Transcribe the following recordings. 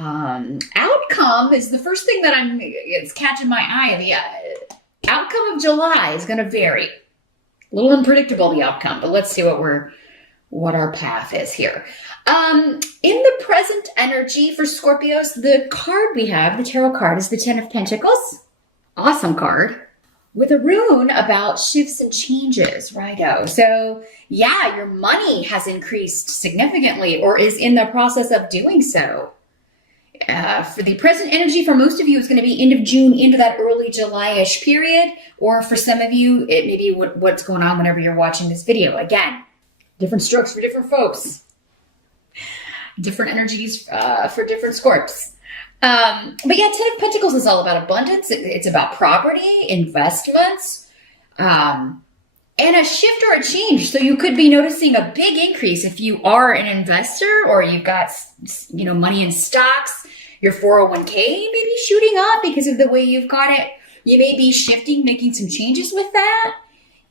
Outcome is the first thing that it's catching my eye. The outcome of July is going to vary. A little unpredictable, the outcome, but let's see what our path is here. In the present energy for Scorpios, the card we have, the tarot card, is the Ten of Pentacles. Awesome card. With a rune about shifts and changes, righto. So yeah, your money has increased significantly or is in the process of doing so. For the present energy, for most of you, it's going to be end of June into that early July-ish period. Or for some of you, it may be what's going on whenever you're watching this video. Again, different strokes for different folks. Different energies for different Scorps. But yeah, Ten of Pentacles is all about abundance. It's about property, investments, and a shift or a change. So you could be noticing a big increase if you are an investor or you've got, money in stocks. Your 401k may be shooting up because of the way you've got it. You may be shifting, making some changes with that,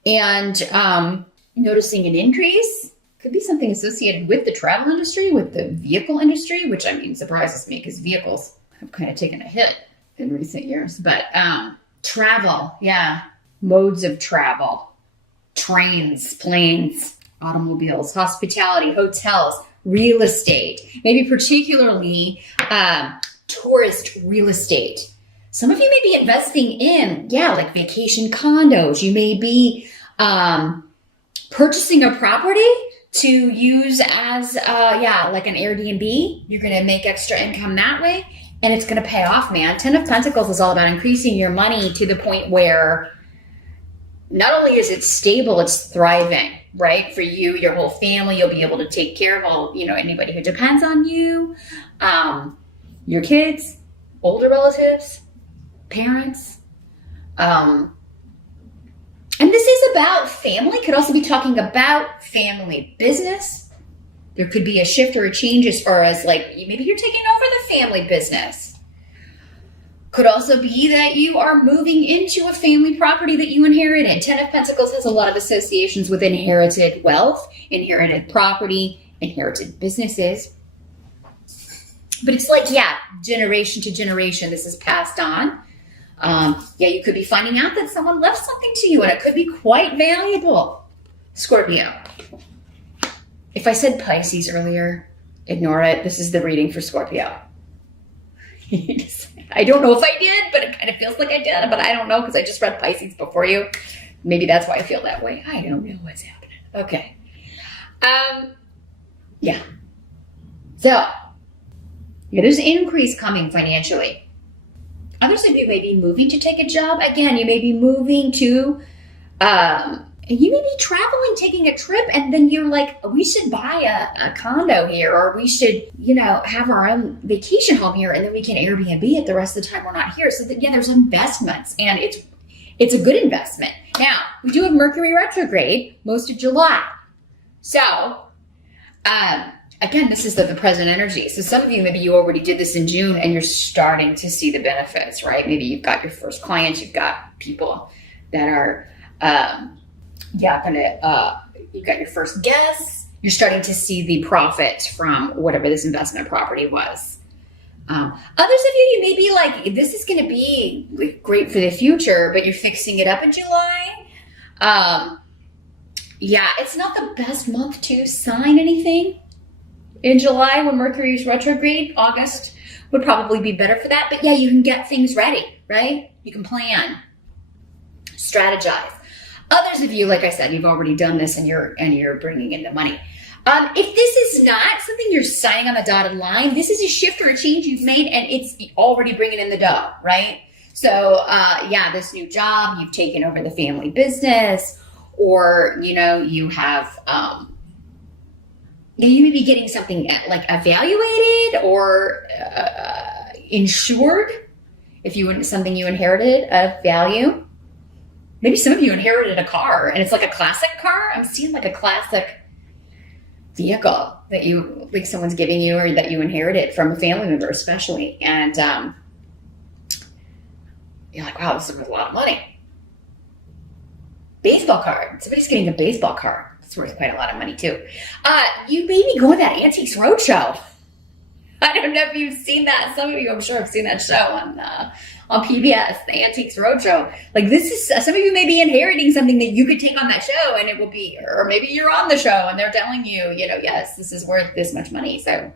and noticing an increase. Could be something associated with the travel industry, with the vehicle industry, which surprises me because vehicles have kind of taken a hit in recent years. But travel, yeah, modes of travel, trains, planes, automobiles, hospitality, hotels, real estate, maybe particularly tourist real estate. Some of you may be investing in, like vacation condos. You may be purchasing a property to use as, like an Airbnb. You're going to make extra income that way, and it's going to pay off, man. Ten of Pentacles is all about increasing your money to the point where not only is it stable, it's thriving, right? For you, your whole family, you'll be able to take care of all, anybody who depends on you, your kids, older relatives, parents. And this is about family. Could also be talking about family business. There could be a shift or a change as far as maybe you're taking over the family business. Could also be that you are moving into a family property that you inherited. Ten of Pentacles has a lot of associations with inherited wealth, inherited property, inherited businesses. But it's generation to generation, this is passed on. You could be finding out that someone left something to you, and it could be quite valuable, Scorpio. If I said Pisces earlier, ignore it. This is the reading for Scorpio. I don't know if I did, but it kind of feels like I did, but I don't know because I just read Pisces before you. Maybe that's why I feel that way. I don't know what's happening. Okay. So, there's an increase coming financially. Others of you may be moving to take a job. Again, you may be moving to, you may be traveling, taking a trip, and then you're like, we should buy a condo here, or we should, have our own vacation home here, and then we can Airbnb it the rest of the time we're not here. So there's investments, and it's a good investment. Now, we do have Mercury retrograde most of July. So, again, this is the present energy. So some of you, maybe you already did this in June and you're starting to see the benefits, right? Maybe you've got your first clients, you've got people that are, you've got your first guests. You're starting to see the profit from whatever this investment property was. Others of you may be like, this is going to be great for the future, but you're fixing it up in July. It's not the best month to sign anything. In July, when Mercury is retrograde, August would probably be better for that. But you can get things ready, right? You can plan, strategize. Others of you, like I said, you've already done this and you're bringing in the money. If this is not something you're signing on the dotted line, this is a shift or a change you've made and it's already bringing in the dough, right? So, this new job, you've taken over the family business, or, you have... you may be getting something like evaluated or insured if something you inherited of value. Maybe some of you inherited a car and it's like a classic car. I'm seeing like a classic vehicle that someone's giving you or that you inherited from a family member especially. And you're like, wow, this is worth a lot of money. Baseball card. Somebody's getting a baseball card. It's worth quite a lot of money too. You may be going to that Antiques Roadshow. I don't know if you've seen that. Some of you, I'm sure, have seen that show on PBS, the Antiques Roadshow. Like, this is, some of you may be inheriting something that you could take on that show, and it will be, or maybe you're on the show and they're telling you, yes, this is worth this much money. So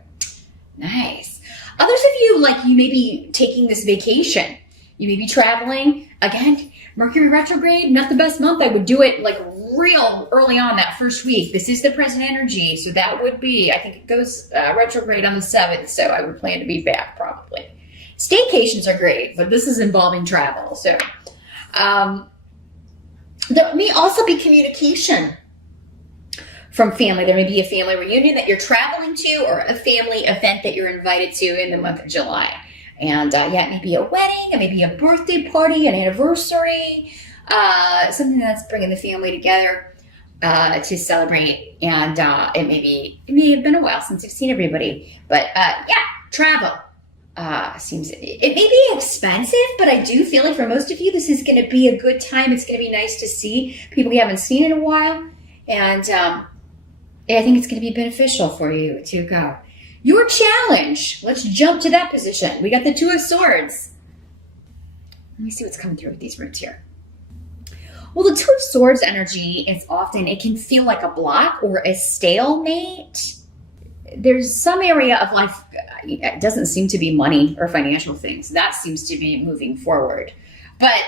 nice. Others of you, like, you may be taking this vacation. You may be traveling. Again, Mercury retrograde, not the best month. I would do it like real early on that first week. This is the present energy. So that would be, I think it goes retrograde on the 7th. So I would plan to be back probably. Staycations are great, but this is involving travel. So there may also be communication from family. There may be a family reunion that you're traveling to, or a family event that you're invited to in the month of July. And it may be a wedding, it may be a birthday party, an anniversary, something that's bringing the family together to celebrate. And it may have been a while since you've seen everybody, but travel it may be expensive, but I do feel like for most of you, this is going to be a good time. It's going to be nice to see people you haven't seen in a while, and I think it's going to be beneficial for you to go. Your challenge. Let's jump to that position. We got the Two of Swords. Let me see what's coming through with these roots here. Well, the Two of Swords energy is often, it can feel like a block or a stalemate. There's some area of life, it doesn't seem to be money or financial things. That seems to be moving forward. But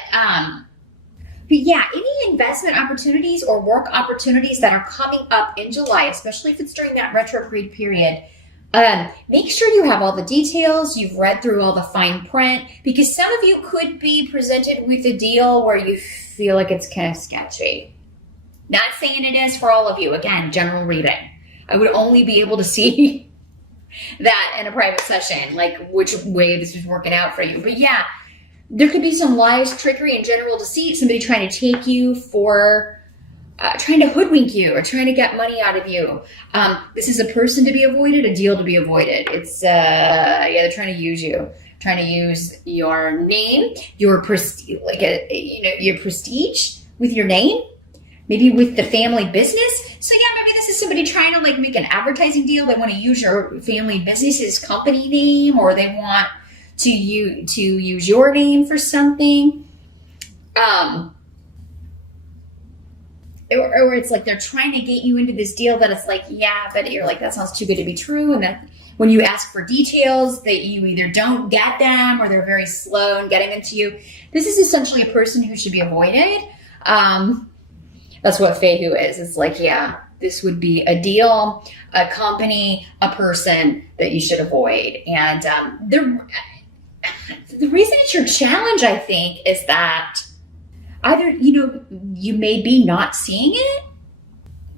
yeah, any investment opportunities or work opportunities that are coming up in July, especially if it's during that retrograde period, make sure you have all the details, you've read through all the fine print, because some of you could be presented with a deal where you feel like it's kind of sketchy. Not saying it is for all of you. Again, general reading. I would only be able to see that in a private session, like which way this is working out for you. But yeah, there could be some lies, trickery, and general deceit, somebody trying to take you for trying to hoodwink you or trying to get money out of you. This is a person to be avoided, a deal to be avoided. It's, they're trying to use you, trying to use your name, your prestige, your prestige with your name, maybe with the family business. So yeah, maybe this is somebody trying to like make an advertising deal. They want to use your family business's company name, or they want to use your name for something. Or it's like they're trying to get you into this deal that it's like, yeah, but you're like, that sounds too good to be true. And that when you ask for details, that you either don't get them or they're very slow in getting them to you. This is essentially a person who should be avoided. That's what Fehu is. It's like, yeah, this would be a deal, a company, a person that you should avoid. And the reason it's your challenge, I think, is that either, you may be not seeing it.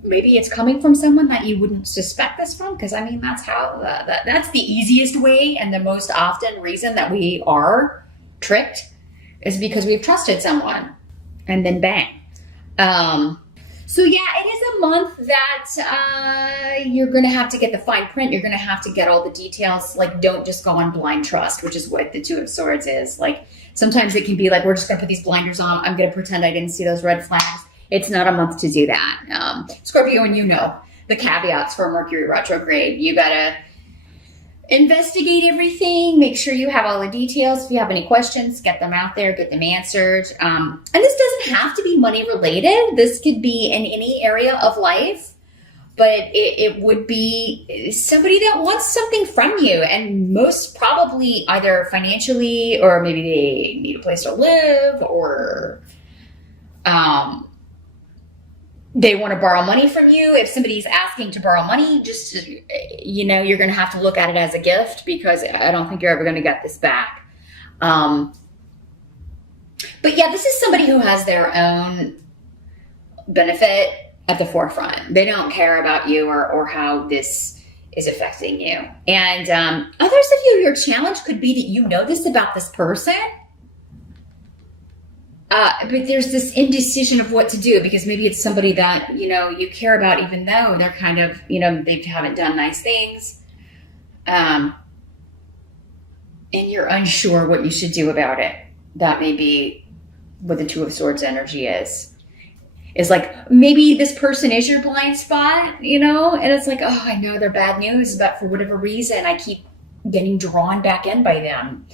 Maybe it's coming from someone that you wouldn't suspect this from. Because, I mean, that's how, that's the easiest way and the most often reason that we are tricked is because we've trusted someone and then bang. So yeah, it is a month that you're going to have to get the fine print. You're going to have to get all the details. Like, don't just go on blind trust, which is what the Two of Swords is. Like, sometimes it can be like, we're just going to put these blinders on. I'm going to pretend I didn't see those red flags. It's not a month to do that. Scorpio, and the caveats for Mercury retrograde. You got to investigate everything. Make sure you have all the details. If you have any questions, get them out there, get them answered. And this doesn't have to be money related. This could be in any area of life. But it would be somebody that wants something from you, and most probably either financially, or maybe they need a place to live, or they want to borrow money from you. If somebody's asking to borrow money, just, you're going to have to look at it as a gift, because I don't think you're ever going to get this back. But yeah, this is somebody who has their own benefit at the forefront. They don't care about you or how this is affecting you. And others of you, your challenge could be that you know this about this person, but there's this indecision of what to do, because maybe it's somebody that, you care about, even though they're kind of, they haven't done nice things. And you're unsure what you should do about it. That may be what the Two of Swords energy is like, maybe this person is your blind spot, and it's like, oh, I know they're bad news, but for whatever reason, I keep getting drawn back in by them.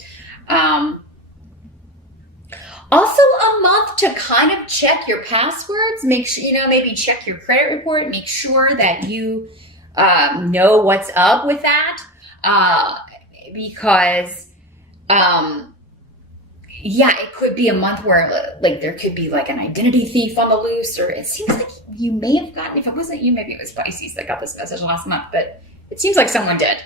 Also a month to kind of check your passwords, make sure, maybe check your credit report, make sure that you know what's up with that. Because, it could be a month where like there could be like an identity thief on the loose, or it seems like you may have gotten, if it wasn't you, maybe it was Pisces that got this message last month, but it seems like someone did.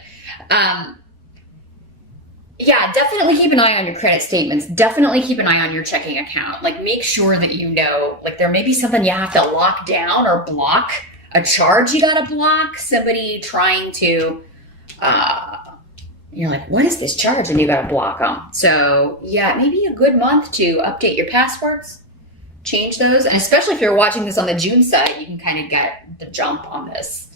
Definitely keep an eye on your credit statements. Definitely keep an eye on your checking account. Like, make sure that like there may be something you have to lock down or block, a charge you gotta block, somebody trying to, you're like, what is this charge? And you gotta block them. So maybe a good month to update your passwords, change those. And especially if you're watching this on the June side, you can kind of get the jump on this.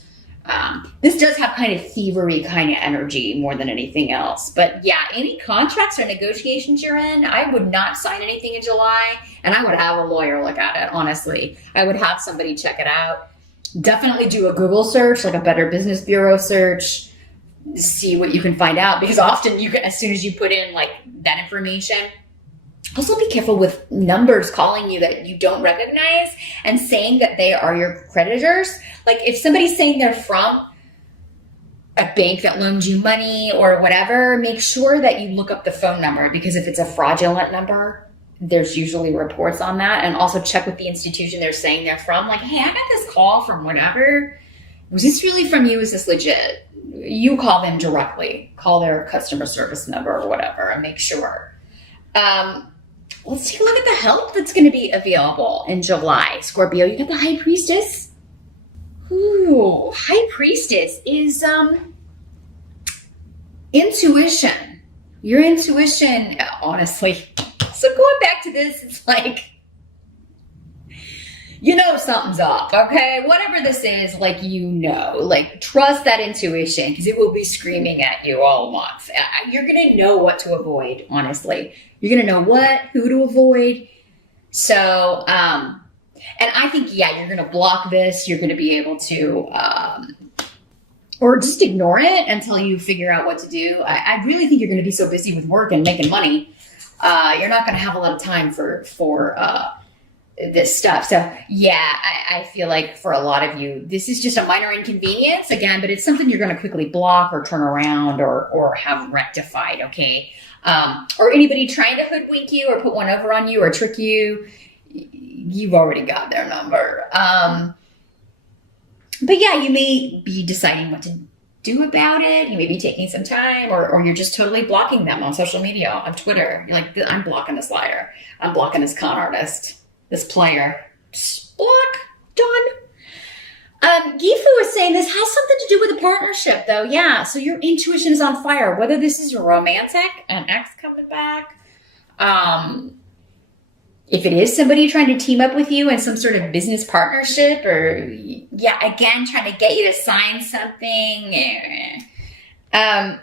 This does have kind of thievery kind of energy more than anything else. But any contracts or negotiations you're in, I would not sign anything in July, and I would have a lawyer look at it, honestly. I would have somebody check it out. Definitely do a Google search, like a Better Business Bureau search, see what you can find out, because often as soon as you put in like that information, also be careful with numbers calling you that you don't recognize and saying that they are your creditors. Like if somebody's saying they're from a bank that loaned you money or whatever, make sure that you look up the phone number, because if it's a fraudulent number, there's usually reports on that. And also check with the institution they're saying they're from. Like, hey, I got this call from whatever. Was this really from you? Is this legit? You call them directly. Call their customer service number or whatever and make sure. Let's take a look at the help that's going to be available in July. Scorpio, you got the High Priestess. Ooh, High Priestess is intuition. Your intuition, honestly. So going back to this, it's like, something's up, okay? Whatever this is, like trust that intuition, because it will be screaming at you all month. You're going to know what to avoid, honestly. You're going to know who to avoid. So, and I think, you're going to block this. You're going to be able to, or just ignore it until you figure out what to do. I really think you're going to be so busy with work and making money. You're not going to have a lot of time for this stuff. So I feel like for a lot of you, this is just a minor inconvenience again, but it's something you're going to quickly block or turn around or have rectified. Okay. Or anybody trying to hoodwink you or put one over on you or trick you, you've already got their number. But you may be deciding what to do about it. You may be taking some time, or you're just totally blocking them on social media, on Twitter. You're like, I'm blocking this liar. I'm blocking this con artist, this player. Just block, done. Gifu is saying this has something to do with a partnership, though. Yeah, so your intuition is on fire. Whether this is romantic, an ex coming back, if it is somebody trying to team up with you in some sort of business partnership, or again, trying to get you to sign something. I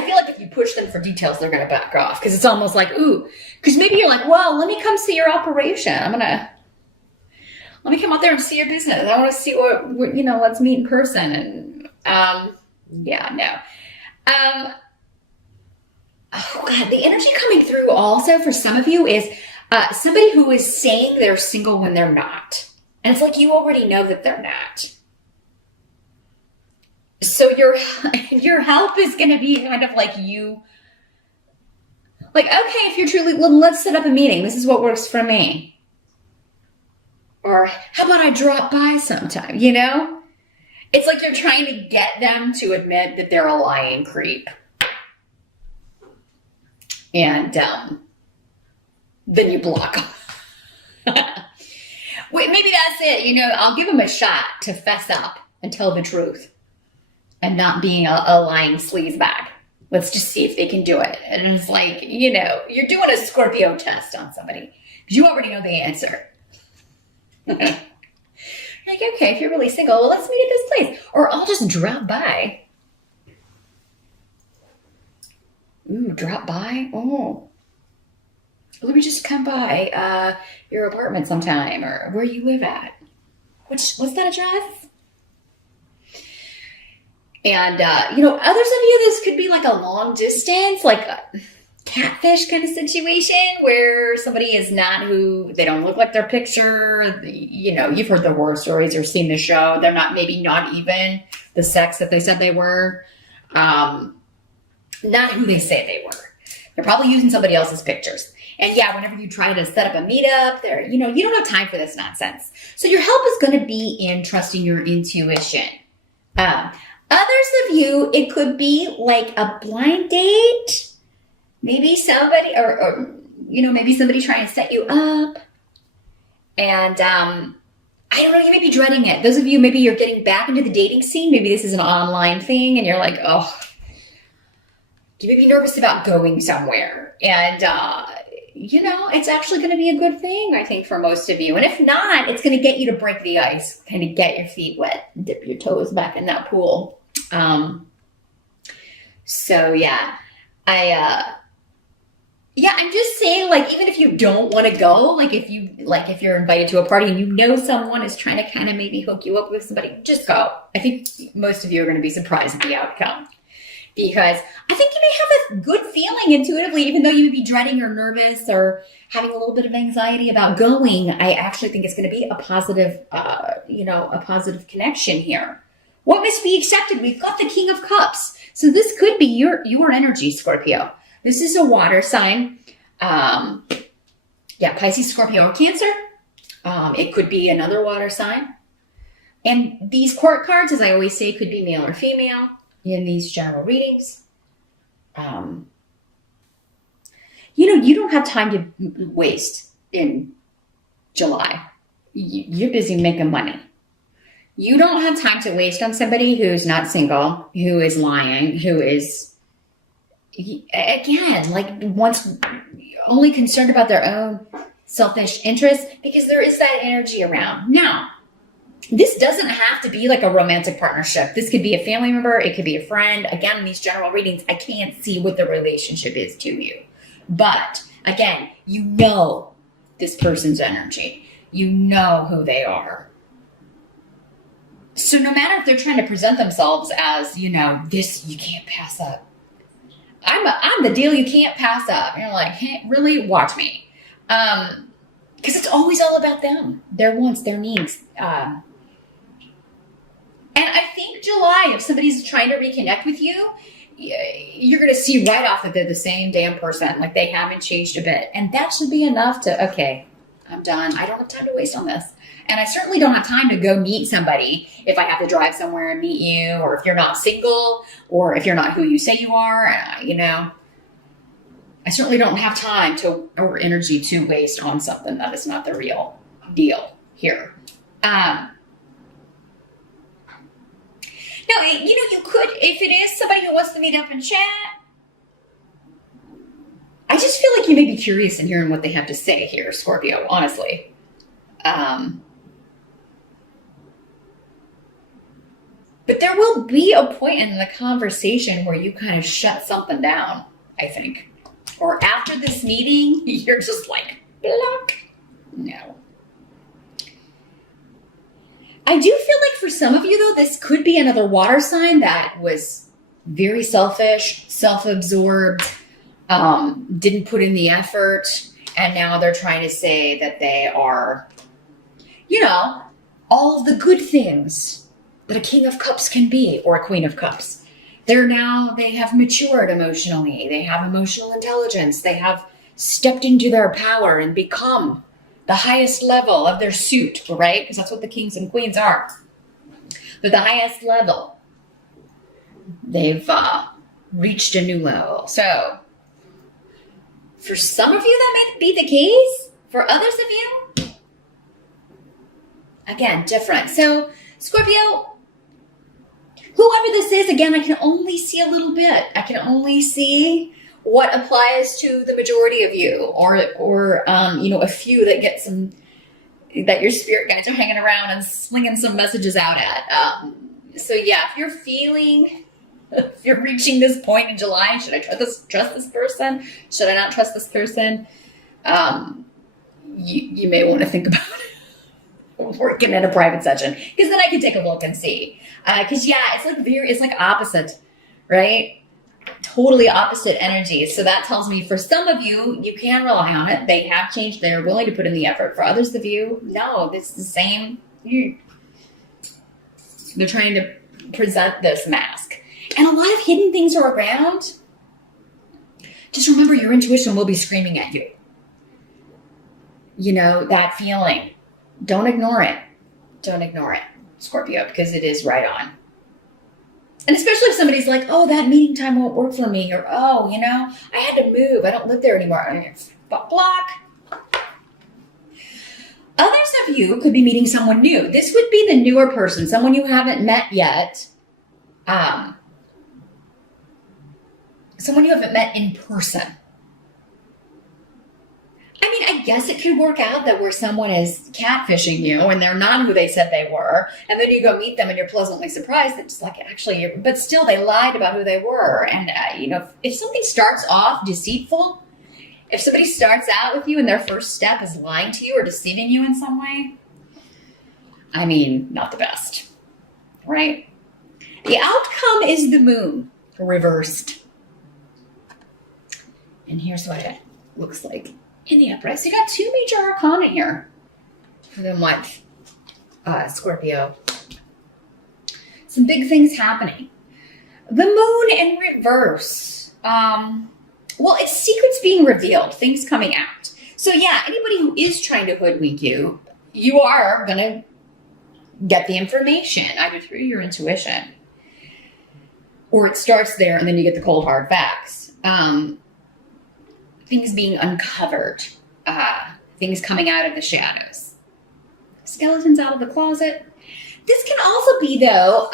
feel like if you push them for details, they're going to back off, because it's almost like, because maybe you're like, well, let me come see your operation. Let me come out there and see your business. I want to see what let's meet in person. And, no. Oh God, the energy coming through also for some of you is somebody who is saying they're single when they're not. And it's like, you already know that they're not. So your help is going to be kind of like you, like, okay, if you're truly, well, let's set up a meeting. This is what works for me. Or how about I drop by sometime, It's like you're trying to get them to admit that they're a lying creep. And then you block them. Wait, maybe that's it. I'll give them a shot to fess up and tell the truth and not being a lying sleazebag. Let's just see if they can do it. And it's like, you're doing a Scorpio test on somebody because you already know the answer. Like, okay, if you're really single, well, let's meet at this place. Or I'll just drop by. Ooh, drop by? Oh. Let me just come by your apartment sometime, or where you live at. What's that address? And, others of you, this could be like a long distance, like a catfish kind of situation where somebody is not who they don't look like their picture. You've heard the horror stories or seen the show. They're not even the sex that they said they were. Not who they say they were. They're probably using somebody else's pictures. And yeah, whenever you try to set up a meetup there, you don't have time for this nonsense. So your help is going to be in trusting your intuition. Others of you, it could be like a blind date. Maybe somebody, or maybe somebody trying to set you up. And I don't know, you may be dreading it. Those of you, maybe you're getting back into the dating scene. Maybe this is an online thing and you're like, oh, you may be nervous about going somewhere. And, it's actually going to be a good thing, I think, for most of you. And if not, it's going to get you to break the ice, kind of get your feet wet, dip your toes back in that pool. I'm just saying, like, even if you don't want to go, if you're invited to a party and someone is trying to kind of maybe hook you up with somebody, just go. I think most of you are going to be surprised at the outcome. Because I think you may have a good feeling intuitively, even though you may be dreading or nervous or having a little bit of anxiety about going. I actually think it's going to be a positive, a positive connection here. What must be accepted? We've got the King of Cups. So this could be your energy, Scorpio. This is a water sign. Pisces, Scorpio, or Cancer. It could be another water sign. And these court cards, as I always say, could be male or female in these general readings. You don't have time to waste in July. You're busy making money. You don't have time to waste on somebody who's not single, who is lying, who is, again, once only concerned about their own selfish interests, because there is that energy around. Now, this doesn't have to be like a romantic partnership. This could be a family member. It could be a friend. Again, in these general readings, I can't see what the relationship is to you. But again, this person's energy. You know who they are. So no matter if they're trying to present themselves as, this you can't pass up. I'm the deal you can't pass up. And you're like, hey, really? Watch me. Because it's always all about them, their wants, their needs. And I think July, if somebody's trying to reconnect with you, you're going to see right off that they're the same damn person. Like they haven't changed a bit. And that should be enough to, okay, I'm done. I don't have time to waste on this. And I certainly don't have time to go meet somebody if I have to drive somewhere and meet you, or if you're not single, or if you're not who you say you are. I certainly don't have time or energy to waste on something that is not the real deal here. Now, you could, if it is somebody who wants to meet up and chat, I just feel like you may be curious in hearing what they have to say here, Scorpio, honestly. But there will be a point in the conversation where you kind of shut something down, I think. Or after this meeting, you're just like, block. No. I do feel like for some of you, though, this could be another water sign that was very selfish, self-absorbed, didn't put in the effort, and now they're trying to say that they are, all of the good things that a King of Cups can be, or a Queen of Cups. They have matured emotionally. They have emotional intelligence. They have stepped into their power and become the highest level of their suit, right? Because that's what the kings and queens are. They're the highest level. They've reached a new level. So, for some of you, that might be the case. For others of you, again, different. So, Scorpio, whoever this is, again, I can only see a little bit. I can only see what applies to the majority of you, or a few that your spirit guides are hanging around and slinging some messages out at. If you're reaching this point in July, should I trust this person? Should I not trust this person? You may want to think about it. Working in a private session, because then I can take a look and see. Because it's like opposite, right? Totally opposite energies. So that tells me for some of you, you can rely on it. They have changed. They're willing to put in the effort. For others of you, no, it's the same. They're trying to present this mask. And a lot of hidden things are around. Just remember, your intuition will be screaming at you. You know, that feeling. Don't ignore it. Don't ignore it, Scorpio, because it is right on. And especially if somebody's like, oh, that meeting time won't work for me. Or, oh, you know, I had to move. I don't live there anymore. Block. Others of you could be meeting someone new. This would be the newer person, someone you haven't met yet. Someone you haven't met in person. I mean, I guess it could work out that where someone is catfishing you and they're not who they said they were, and then you go meet them and you're pleasantly surprised that it's like, actually, but still they lied about who they were. And, you know, if something starts off deceitful, if somebody starts out with you and their first step is lying to you or deceiving you in some way, I mean, not the best, right? The outcome is the moon reversed. And here's what it looks like in the upright. So you got two major arcana here for the month, Scorpio. Some big things happening. The moon in reverse. Well, it's secrets being revealed, things coming out. So yeah, anybody who is trying to hoodwink you, you are going to get the information either through your intuition or it starts there and then you get the cold hard facts. Things being uncovered, things coming out of the shadows, skeletons out of the closet. This can also be, though,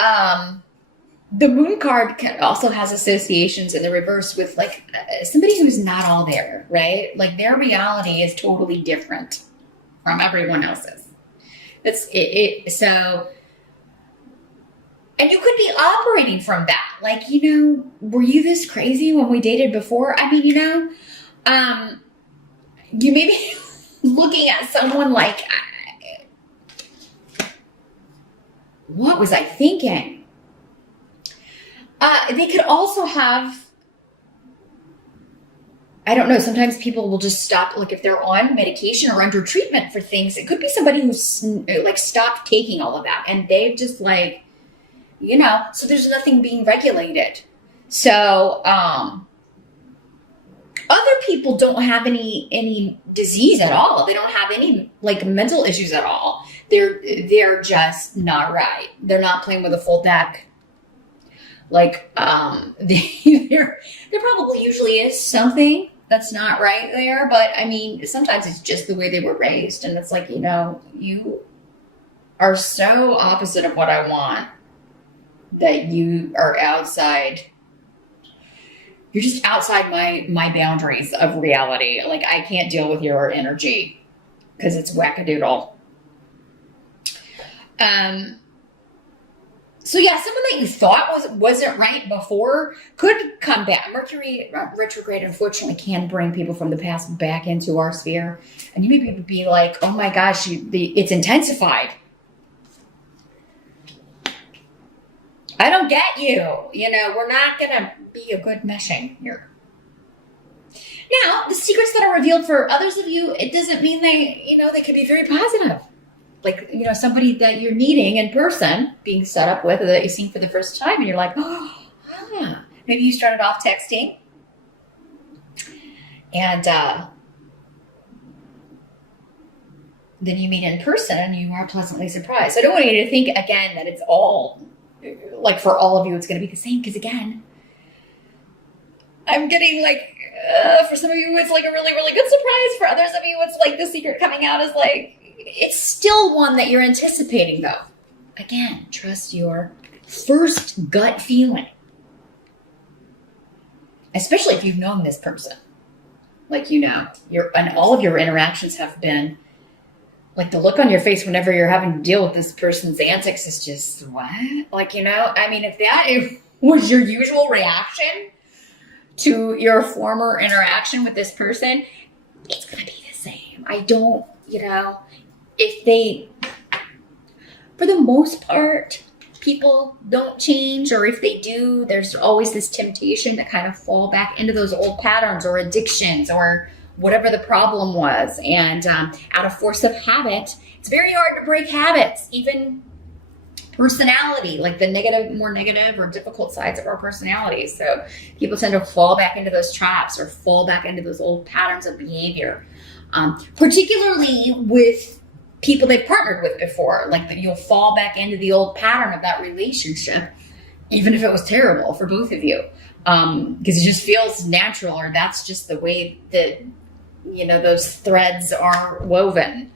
the moon card also has associations in the reverse with like somebody who's not all there, right? Like their reality is totally different from everyone else's. So, and you could be operating from that. Like, you know, were you this crazy when we dated before? I mean, you know, you may be looking at someone like, what was I thinking? They could also have, I don't know, sometimes people will just stop, like if they're on medication or under treatment for things, it could be somebody who's like stopped taking all of that and they've just like, you know, so there's nothing being regulated. So, other people don't have any disease at all. They don't have any like mental issues at all. They're just not right. They're not playing with a full deck. Like there probably usually is something that's not right there, but I mean sometimes it's just the way they were raised, and it's like, you know, you are so opposite of what I want that you are outside. You're just outside my boundaries of reality. Like, I can't deal with your energy because it's wackadoodle. So yeah, someone that you thought wasn't right before could come back. Mercury retrograde, unfortunately, can bring people from the past back into our sphere. And you may be like, oh my gosh, it's intensified. I don't get you. You know, we're not going to be a good meshing here. Now, the secrets that are revealed for others of you, it doesn't mean they could be very positive. Like, you know, somebody that you're meeting in person, being set up with, or that you've seen for the first time, and you're like, maybe you started off texting. And then you meet in person and you are pleasantly surprised. So I don't want you to think, again, that it's all, like for all of you, it's going to be the same. Because again, I'm getting like, for some of you, it's like a really, really good surprise. For others of you, it's like the secret coming out is like, it's still one that you're anticipating though. Again, trust your first gut feeling. Especially if you've known this person. Like, you know, and all of your interactions have been, like the look on your face whenever you're having to deal with this person's antics is just, what? Like, you know, I mean, if that was your usual reaction to your former interaction with this person, it's going to be the same. I don't, you know, if they, for the most part, people don't change, or if they do, there's always this temptation to kind of fall back into those old patterns or addictions or whatever the problem was. And out of force of habit, it's very hard to break habits, even personality, like the negative, more negative or difficult sides of our personalities. So people tend to fall back into those traps or fall back into those old patterns of behavior, particularly with people they've partnered with before. Like that, you'll fall back into the old pattern of that relationship, even if it was terrible for both of you, because it just feels natural, or that's just the way that, you know, those threads are woven.